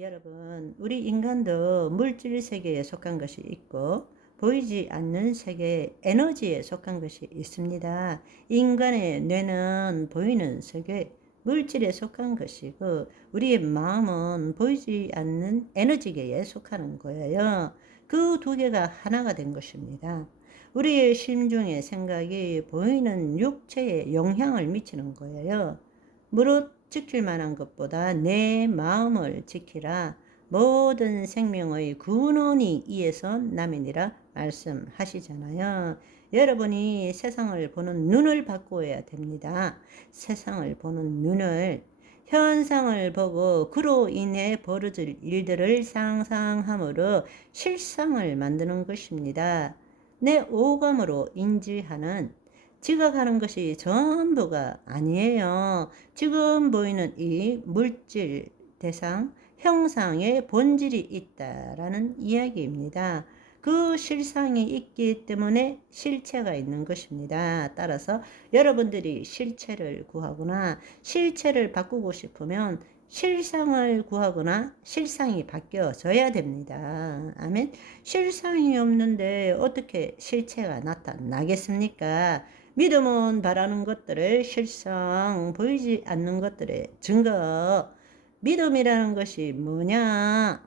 여러분, 우리 인간도 물질 세계에 속한 것이 있고 보이지 않는 세계 에너지에 속한 것이 있습니다. 인간의 뇌는 보이는 세계 물질에 속한 것이고 우리의 마음은 보이지 않는 에너지계에 속하는 거예요. 그 두 개가 하나가 된 것입니다. 우리의 심중의 생각이 보이는 육체에 영향을 미치는 거예요. 무릇 지킬 만한 것보다 내 마음을 지키라. 모든 생명의 근원이 이에서 남이니라 말씀하시잖아요. 여러분이 세상을 보는 눈을 바꾸어야 됩니다. 세상을 보는 눈을 현상을 보고 그로 인해 벌어질 일들을 상상함으로 실상을 만드는 것입니다. 내 오감으로 인지하는 지각하는 것이 전부가 아니에요. 지금 보이는 이 물질 대상 형상의 본질이 있다라는 이야기입니다. 그 실상이 있기 때문에 실체가 있는 것입니다. 따라서 여러분들이 실체를 구하거나 실체를 바꾸고 싶으면 실상을 구하거나 실상이 바뀌어져야 됩니다. 아멘. 실상이 없는데 어떻게 실체가 나타나겠습니까? 믿음은 바라는 것들을 실상 보이지 않는 것들의 증거. 믿음이라는 것이 뭐냐?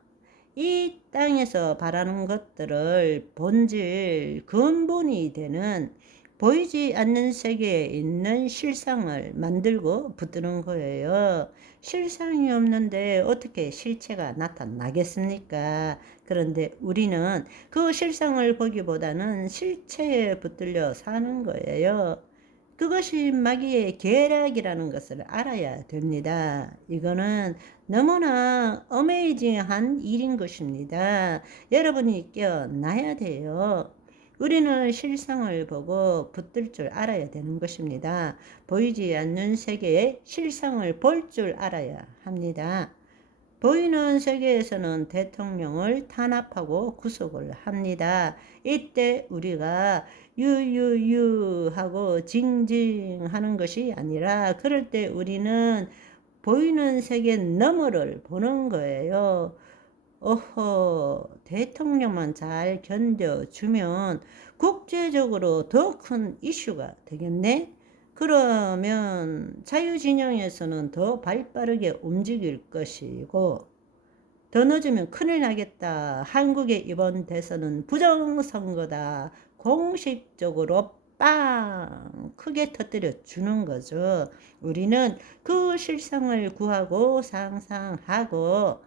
이 땅에서 바라는 것들을 본질, 근본이 되는 보이지 않는 세계에 있는 실상을 만들고 붙드는 거예요. 실상이 없는데 어떻게 실체가 나타나겠습니까? 그런데 우리는 그 실상을 보기보다는 실체에 붙들려 사는 거예요. 그것이 마귀의 계략이라는 것을 알아야 됩니다. 이거는 너무나 어메이징한 일인 것입니다. 여러분이 깨어나야 돼요. 우리는 실상을 보고 붙들 줄 알아야 되는 것입니다. 보이지 않는 세계의 실상을 볼 줄 알아야 합니다. 보이는 세계에서는 대통령을 탄압하고 구속을 합니다. 이때 우리가 유유유 하고 징징하는 것이 아니라 그럴 때 우리는 보이는 세계 너머를 보는 거예요. 어허, 대통령만 잘 견뎌주면 국제적으로 더 큰 이슈가 되겠네? 그러면 자유진영에서는 더 발 빠르게 움직일 것이고, 더 늦으면 큰일 나겠다. 한국의 이번 대선은 부정선거다. 공식적으로 빵 크게 터뜨려 주는 거죠. 우리는 그 실상을 구하고 상상하고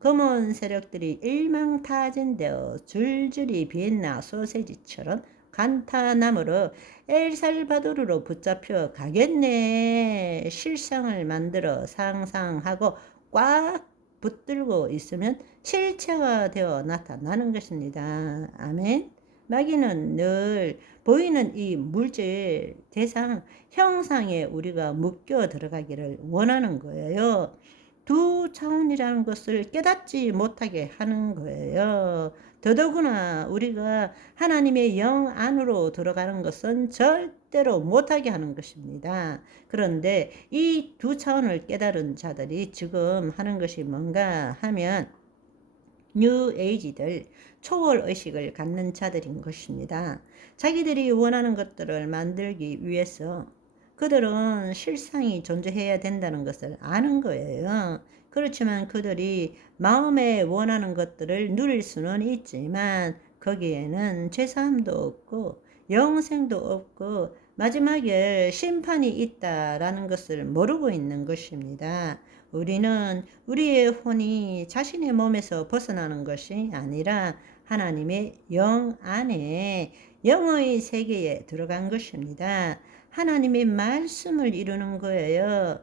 검은 세력들이 일망타진되어 줄줄이 비엔나 소세지처럼 간타남으로 엘살바도르로 붙잡혀 가겠네. 실상을 만들어 상상하고 꽉 붙들고 있으면 실체가 되어 나타나는 것입니다. 아멘. 마귀는 늘 보이는 이 물질 대상 형상에 우리가 묶여 들어가기를 원하는 거예요. 두 차원이라는 것을 깨닫지 못하게 하는 거예요. 더더구나 우리가 하나님의 영 안으로 들어가는 것은 절대로 못하게 하는 것입니다. 그런데 이 두 차원을 깨달은 자들이 지금 하는 것이 뭔가 하면 뉴 에이지들 초월 의식을 갖는 자들인 것입니다. 자기들이 원하는 것들을 만들기 위해서 그들은 실상이 존재해야 된다는 것을 아는 거예요. 그렇지만 그들이 마음에 원하는 것들을 누릴 수는 있지만 거기에는 죄사함도 없고 영생도 없고 마지막에 심판이 있다라는 것을 모르고 있는 것입니다. 우리는 우리의 혼이 자신의 몸에서 벗어나는 것이 아니라 하나님의 영 안에 영의 세계에 들어간 것입니다. 하나님의 말씀을 이루는 거예요.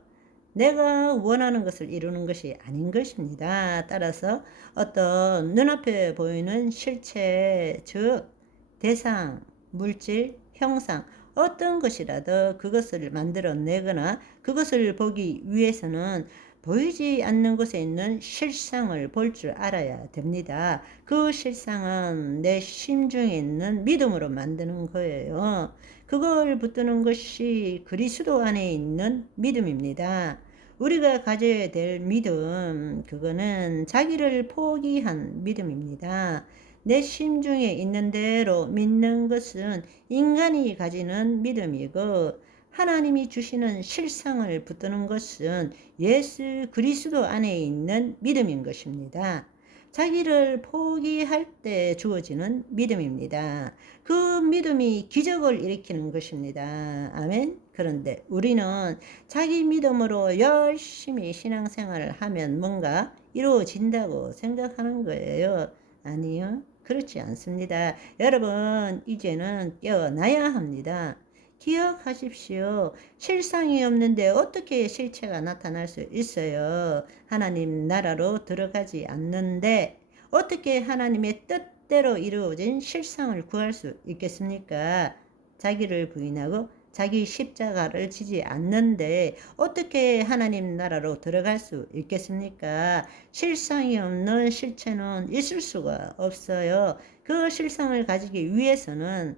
내가 원하는 것을 이루는 것이 아닌 것입니다. 따라서 어떤 눈앞에 보이는 실체, 즉, 대상, 물질, 형상, 어떤 것이라도 그것을 만들어내거나 그것을 보기 위해서는 보이지 않는 곳에 있는 실상을 볼 줄 알아야 됩니다. 그 실상은 내 심중에 있는 믿음으로 만드는 거예요. 그걸 붙드는 것이 그리스도 안에 있는 믿음입니다. 우리가 가져야 될 믿음, 그거는 자기를 포기한 믿음입니다. 내 심중에 있는 대로 믿는 것은 인간이 가지는 믿음이고, 하나님이 주시는 실상을 붙드는 것은 예수 그리스도 안에 있는 믿음인 것입니다. 자기를 포기할 때 주어지는 믿음입니다. 그 믿음이 기적을 일으키는 것입니다. 아멘. 그런데 우리는 자기 믿음으로 열심히 신앙생활을 하면 뭔가 이루어진다고 생각하는 거예요. 아니요. 그렇지 않습니다. 여러분, 이제는 깨어나야 합니다. 기억하십시오. 실상이 없는데 어떻게 실체가 나타날 수 있어요? 하나님 나라로 들어가지 않는데 어떻게 하나님의 뜻대로 이루어진 실상을 구할 수 있겠습니까? 자기를 부인하고 자기 십자가를 지지 않는데 어떻게 하나님 나라로 들어갈 수 있겠습니까? 실상이 없는 실체는 있을 수가 없어요. 그 실상을 가지기 위해서는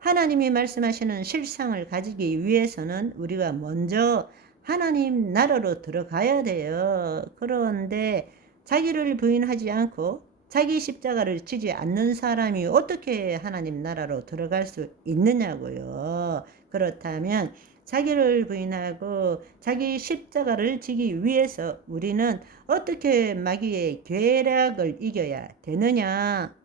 하나님이 말씀하시는 실상을 가지기 위해서는 우리가 먼저 하나님 나라로 들어가야 돼요. 그런데 자기를 부인하지 않고 자기 십자가를 지지 않는 사람이 어떻게 하나님 나라로 들어갈 수 있느냐고요. 그렇다면 자기를 부인하고 자기 십자가를 지기 위해서 우리는 어떻게 마귀의 괴락을 이겨야 되느냐?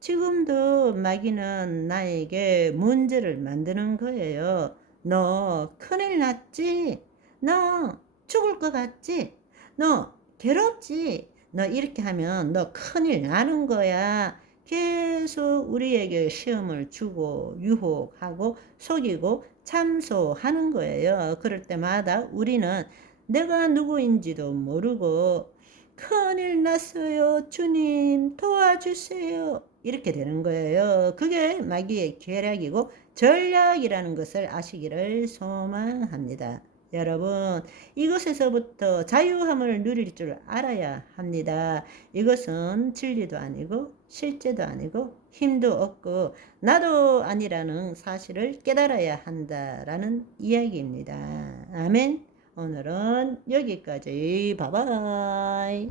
지금도 마귀는 나에게 문제를 만드는 거예요. 너 큰일 났지? 너 죽을 것 같지? 너 괴롭지? 너 이렇게 하면 너 큰일 나는 거야. 계속 우리에게 시험을 주고 유혹하고 속이고 참소하는 거예요. 그럴 때마다 우리는 내가 누구인지도 모르고 큰일 났어요. 주님 도와주세요. 이렇게 되는 거예요. 그게 마귀의 계략이고 전략이라는 것을 아시기를 소망합니다. 여러분, 이것에서부터 자유함을 누릴 줄 알아야 합니다. 이것은 진리도 아니고 실제도 아니고 힘도 없고 나도 아니라는 사실을 깨달아야 한다라는 이야기입니다. 아멘. 오늘은 여기까지. 바바이.